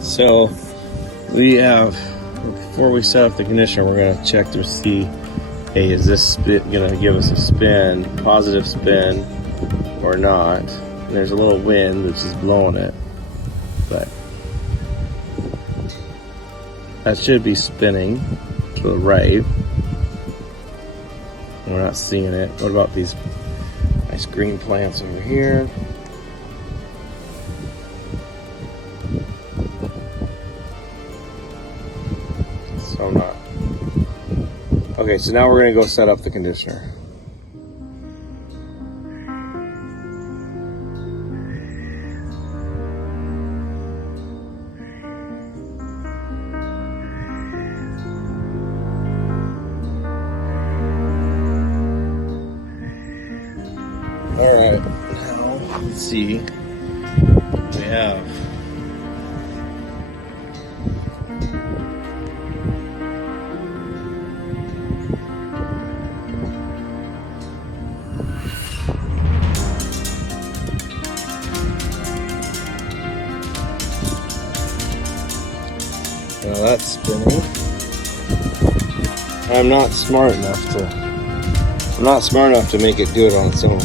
So we have, before we set up the conditioner, we're going to check to see, hey, is this going to give us a spin, positive spin or not? And there's a little wind which is blowing it, but that should be spinning to the right. We're not seeing it. What about these nice green plants over here? So I'm not. Okay, so now we're going to go set up the conditioner. Alright, now let's see. We have now that's spinning. I'm not smart enough to make it do it on its own.